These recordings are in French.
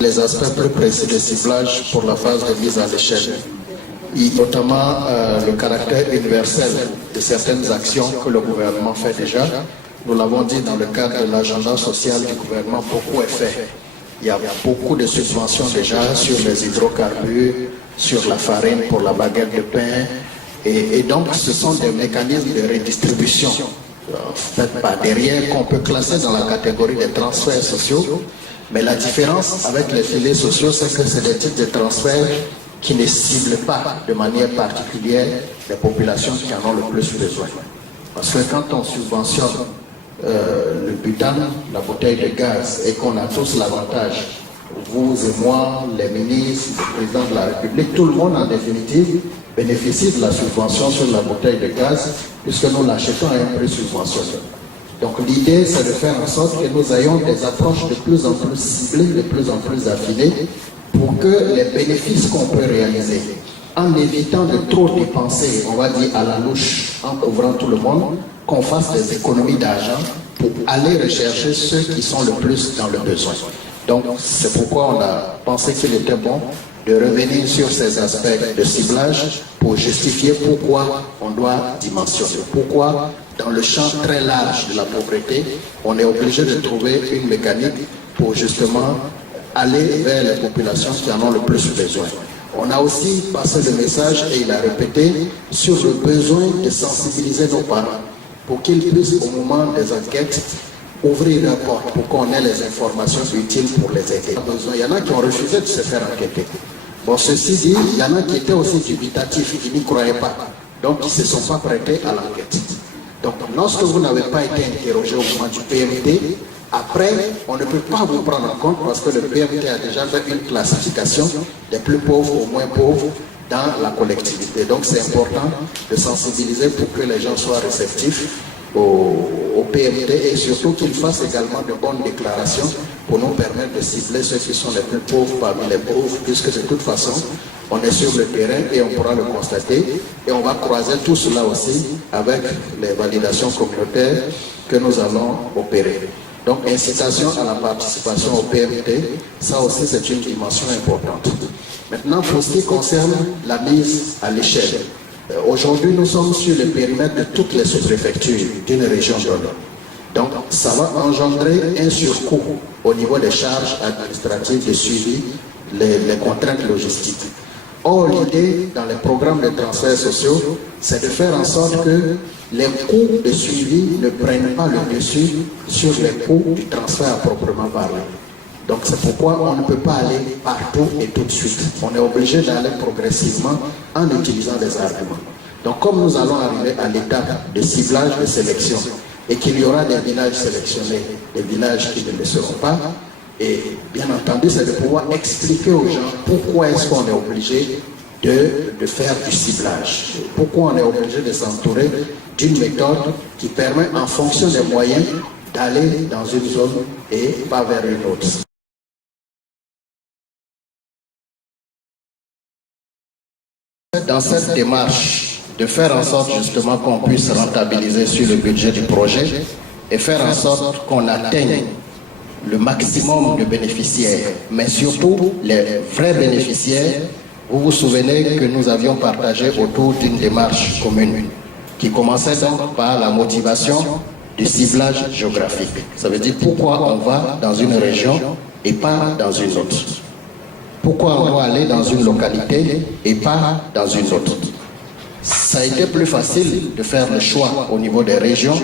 les aspects plus précis de ciblage pour la phase de mise à l'échelle, et notamment le caractère universel de certaines actions que le gouvernement fait déjà. Nous l'avons dit dans le cadre de l'agenda social du gouvernement, beaucoup est fait. Il y a beaucoup de subventions déjà sur les hydrocarbures, sur la farine pour la baguette de pain. Et donc, ce sont des mécanismes de redistribution faits par derrière qu'on peut classer dans la catégorie des transferts sociaux. Mais la différence avec les filets sociaux, c'est que c'est des types de transferts qui ne ciblent pas de manière particulière les populations qui en ont le plus besoin. Parce que quand on subventionne le butane, la bouteille de gaz, et qu'on a tous l'avantage, vous et moi, les ministres, le président de la République, tout le monde en définitive bénéficie de la subvention sur la bouteille de gaz, puisque nous l'achetons à un prix subventionné. Donc l'idée, c'est de faire en sorte que nous ayons des approches de plus en plus ciblées, de plus en plus affinées, pour que les bénéfices qu'on peut réaliser, en évitant de trop dépenser, on va dire à la louche, en couvrant tout le monde, qu'on fasse des économies d'argent pour aller rechercher ceux qui sont le plus dans le besoin. Donc c'est pourquoi on a pensé qu'il était bon de revenir sur ces aspects de ciblage pour justifier pourquoi on doit dimensionner, pourquoi dans le champ très large de la pauvreté, on est obligé de trouver une mécanique pour justement aller vers les populations qui en ont le plus besoin. On a aussi passé le message, et il a répété, sur le besoin de sensibiliser nos parents pour qu'ils puissent, au moment des enquêtes, ouvrir la porte pour qu'on ait les informations utiles pour les aider. Il y en a qui ont refusé de se faire enquêter. Bon, ceci dit, il y en a qui étaient aussi dubitatifs, qui n'y croyaient pas, donc qui ne se sont pas prêtés à l'enquête. Donc, lorsque vous n'avez pas été interrogé au moment du PMT, après, on ne peut pas vous prendre en compte parce que le PMT a déjà fait une classification des plus pauvres aux moins pauvres dans la collectivité. Donc, c'est important de sensibiliser pour que les gens soient réceptifs au PMT et surtout qu'ils fassent également de bonnes déclarations pour nous permettre de cibler ceux qui sont les plus pauvres parmi les pauvres, puisque de toute façon, on est sur le terrain et on pourra le constater et on va croiser tout cela aussi avec les validations communautaires que nous allons opérer. Donc, incitation à la participation au PMT, ça aussi c'est une dimension importante. Maintenant, pour ce qui concerne la mise à l'échelle, aujourd'hui nous sommes sur le périmètre de toutes les sous-préfectures d'une région donnée. Donc, ça va engendrer un surcoût au niveau des charges administratives de suivi, les contraintes logistiques. Or, l'idée dans les programmes de transferts sociaux, c'est de faire en sorte que les coûts de suivi ne prennent pas le dessus sur les coûts du transfert à proprement parler. Donc, c'est pourquoi on ne peut pas aller partout et tout de suite. On est obligé d'aller progressivement en utilisant des arguments. Donc, comme nous allons arriver à l'étape de ciblage, de sélection, et qu'il y aura des villages sélectionnés, des villages qui ne le seront pas, et bien entendu, c'est de pouvoir expliquer aux gens pourquoi est-ce qu'on est obligé de faire du ciblage. Pourquoi on est obligé de s'entourer d'une méthode qui permet, en fonction des moyens, d'aller dans une zone et pas vers une autre. Dans cette démarche de faire en sorte justement qu'on puisse rentabiliser sur le budget du projet et faire en sorte qu'on atteigne le maximum de bénéficiaires, mais surtout les vrais bénéficiaires. Vous vous souvenez que nous avions partagé autour d'une démarche commune qui commençait donc par la motivation du ciblage géographique. Ça veut dire pourquoi on va dans une région et pas dans une autre. Pourquoi on doit aller dans une localité et pas dans une autre. Ça a été plus facile de faire le choix au niveau des régions,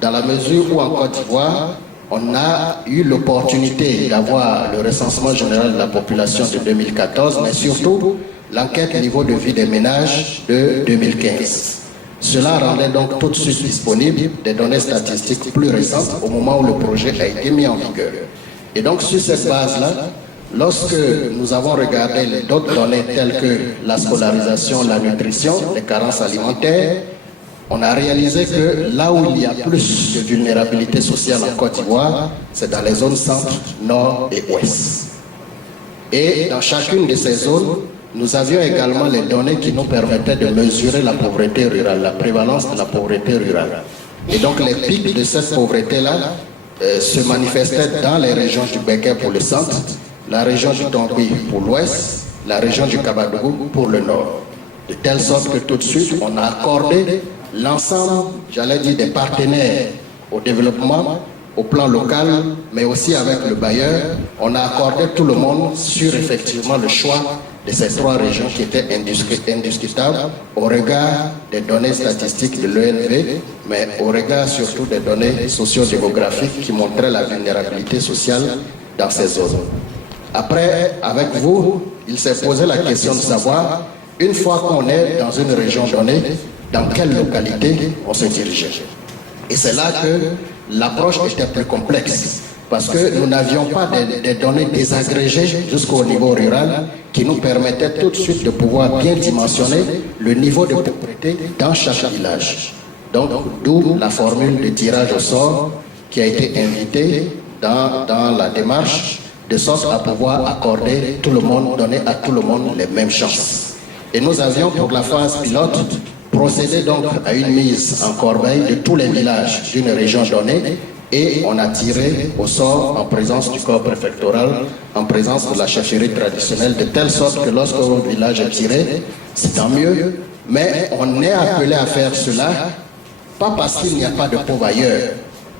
dans la mesure où en Côte d'Ivoire, on a eu l'opportunité d'avoir le recensement général de la population de 2014, mais surtout l'enquête niveau de vie des ménages de 2015. Cela rendait donc tout de suite disponible des données statistiques plus récentes au moment où le projet a été mis en vigueur. Et donc sur cette base-là, lorsque nous avons regardé d'autres données telles que la scolarisation, la nutrition, les carences alimentaires, on a réalisé que là où il y a plus de vulnérabilité sociale en Côte d'Ivoire, c'est dans les zones centre, nord et ouest. Et dans chacune de ces zones, nous avions également les données qui nous permettaient de mesurer la pauvreté rurale, la prévalence de la pauvreté rurale. Et donc les pics de cette pauvreté-là se manifestaient dans les régions du Béguin pour le centre, la région du Tongui pour l'ouest, la région du Kabadougou pour le nord. De telle sorte que tout de suite, on a accordé l'ensemble, j'allais dire, des partenaires au développement, au plan local, mais aussi avec le bailleur. On a accordé tout le monde sur effectivement le choix de ces trois régions qui étaient indiscutables au regard des données statistiques de l'ONV, mais au regard surtout des données socio-démographiques qui montraient la vulnérabilité sociale dans ces zones. Après, avec vous, il s'est posé la question de savoir, une fois qu'on est dans une région donnée, dans quelle localité on se dirigeait. Et c'est là que l'approche était plus complexe, parce que nous n'avions pas des données désagrégées jusqu'au niveau rural qui nous permettaient tout de suite de pouvoir bien dimensionner le niveau de pauvreté dans chaque village. Donc, d'où la formule de tirage au sort qui a été invitée dans la démarche, de sorte à pouvoir accorder tout le monde, donner à tout le monde les mêmes chances. Et nous avions pour la phase pilote procédé donc à une mise en corbeille de tous les villages d'une région donnée et on a tiré au sort en présence du corps préfectoral, en présence de la chefferie traditionnelle, de telle sorte que lorsque votre village est tiré, c'est tant mieux, mais on est appelé à faire cela, pas parce qu'il n'y a pas de pauvres ailleurs,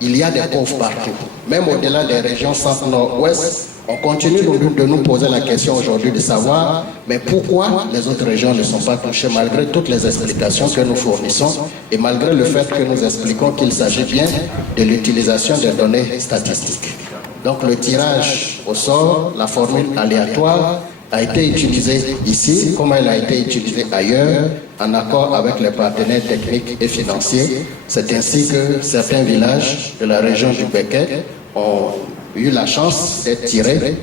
il y a des pauvres partout, même au-delà des régions centre-nord-ouest. On continue de nous poser la question aujourd'hui de savoir, mais pourquoi les autres régions ne sont pas touchées malgré toutes les explications que nous fournissons et malgré le fait que nous expliquons qu'il s'agit bien de l'utilisation des données statistiques. Donc le tirage au sort, la formule aléatoire, a été utilisée ici comme elle a été utilisée ailleurs en accord avec les partenaires techniques et financiers. C'est ainsi que certains villages de la région du Béquet ont eu la chance d'être tirés.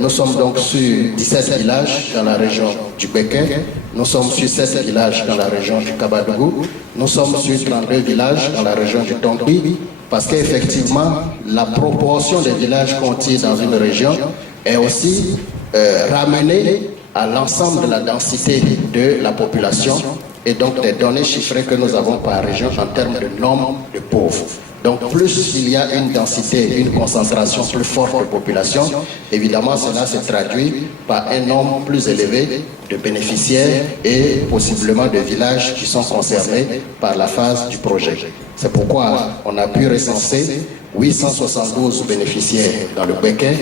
Nous sommes donc sur 17 villages dans la région du Béquet, nous sommes sur 7 villages dans la région du Kabadougou, nous sommes sur 32 villages dans la région du Tongui, parce qu'effectivement, la proportion des villages qu'on tire dans une région est aussi ramenée à l'ensemble de la densité de la population et donc des données chiffrées que nous avons par région en termes de nombre de pauvres. Donc plus il y a une densité, une concentration plus forte de population, évidemment cela se traduit par un nombre plus élevé de bénéficiaires et possiblement de villages qui sont concernés par la phase du projet. C'est pourquoi on a pu recenser 872 bénéficiaires dans le Béquet,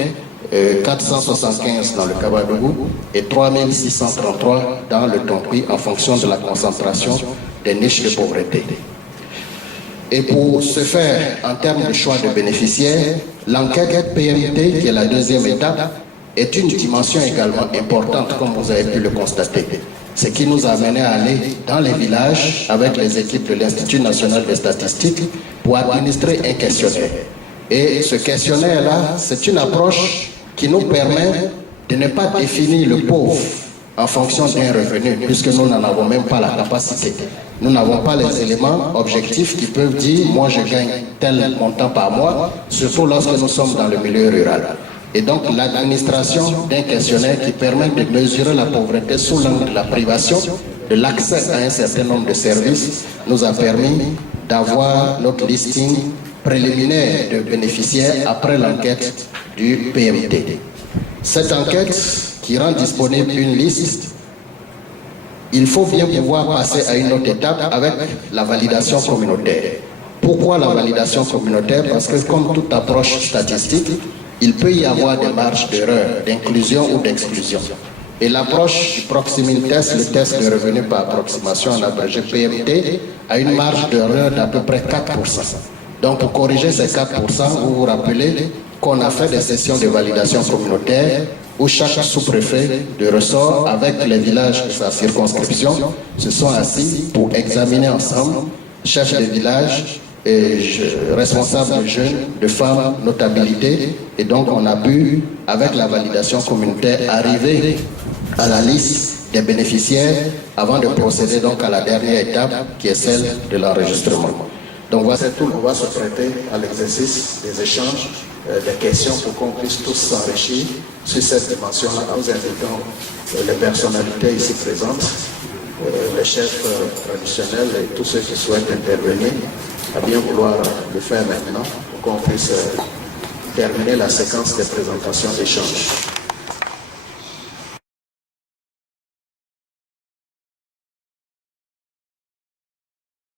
475 dans le Kabadougou et 3633 dans le Tongui en fonction de la concentration des niches de pauvreté. Et pour ce faire, en termes de choix de bénéficiaires, l'enquête PMT, qui est la deuxième étape, est une dimension également importante, comme vous avez pu le constater. Ce qui nous a amené à aller dans les villages avec les équipes de l'Institut national des statistiques pour administrer un questionnaire. Et ce questionnaire-là, c'est une approche qui nous permet de ne pas définir le pauvre en fonction d'un revenu, puisque nous n'en avons même pas la capacité. Nous n'avons pas les éléments objectifs qui peuvent dire « moi je gagne tel montant par mois », surtout lorsque nous sommes dans le milieu rural. Et donc l'administration d'un questionnaire qui permet de mesurer la pauvreté sous l'angle de la privation, de l'accès à un certain nombre de services, nous a permis d'avoir notre listing préliminaire de bénéficiaires après l'enquête du PMT. Cette enquête qui rend disponible une liste, il faut bien pouvoir passer à une autre étape avec la validation communautaire. Pourquoi la validation communautaire? Parce que comme toute approche statistique, il peut y avoir des marges d'erreur, d'inclusion ou d'exclusion. Et l'approche du proximity test, le test de revenu par approximation en abrégé PMT, a une marge d'erreur d'à peu près 4%. Donc pour corriger ces 4%, vous vous rappelez qu'on a fait des sessions de validation communautaire où chaque sous-préfet de ressort avec les villages de sa circonscription se sont assis pour examiner ensemble, chefs de village et responsables de jeunes, de femmes, notabilité. Et donc on a pu, avec la validation communautaire, arriver à la liste des bénéficiaires avant de procéder donc à la dernière étape qui est celle de l'enregistrement. Donc voilà, c'est tout. On va se prêter à l'exercice des échanges, des questions pour qu'on puisse tous s'enrichir sur cette dimension-là. Nous invitons les personnalités ici présentes, les chefs traditionnels et tous ceux qui souhaitent intervenir à bien vouloir le faire maintenant pour qu'on puisse terminer la séquence des présentations d'échanges.